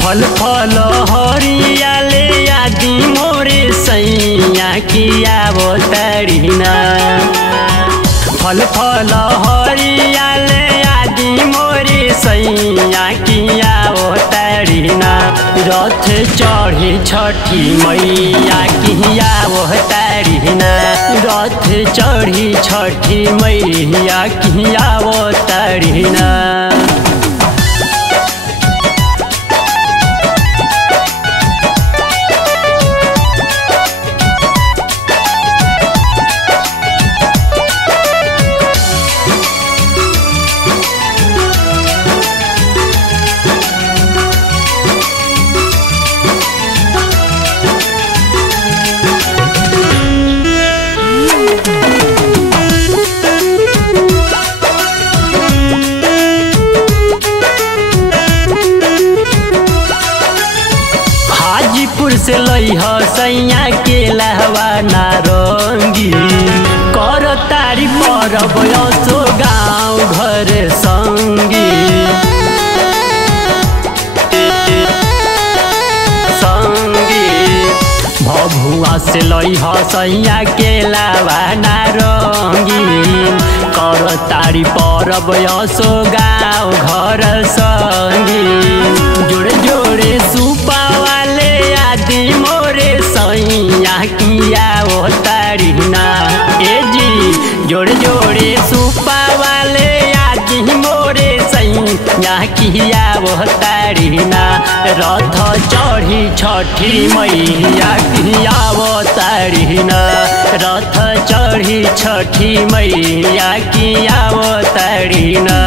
फल फल हरियाले आदि मोरे सैया किया वो तड़ीना। फल फल हरियाले आदि मोरे सैया किया वो तड़ीना। रथ चढ़ी छठी मैया किया वो तड़ीना। रथ चढ़ी छठी मैया किया वो तड़ीना। हाजीपुर से लइह सैया के लहवा नारंगी। कर तारी परब असो गाँव घर संगी। भभुआ से लइह सैया के लहवा नारंगी। कर तारी परब असो गाँव घर संगी। जोड़े जोड़े सुपा मोरे सैया किया वो तड़ीना। ए जी जोड़े जोड़े सुपा वाले आदि मोरे सैया किया वो तड़ीना। रथ चढ़ी छठी मैया किया वो तड़ीना। रथ चढ़ी छठी मैया किया वो तड़ीना।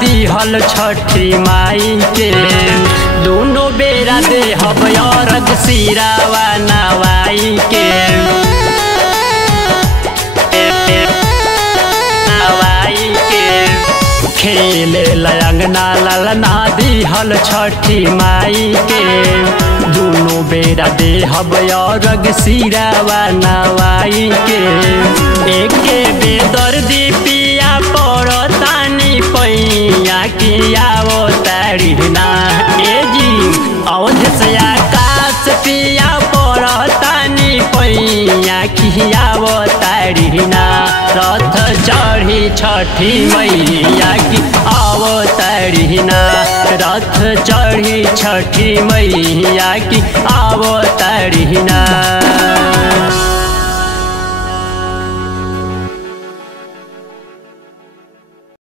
दिहल छठी माई के दोनों बेरा देहब अरग सिरावा नवाई के। नवाई के खेले लयंगना ललना दिहल छठी माई के। दोनों बेरा देहब अरग सिरावा नवाई के। एक बेदर्दी पिया पड़तानी पैया किया वो तड़ीना। ए जी अवध से आकाश पिया पड़तानी पैया किया वो तड़ीना। रथ चढ़ी छठी मैया की आवो तड़ीना। रथ चढ़ी छठी मैया की आवो तड़ीना।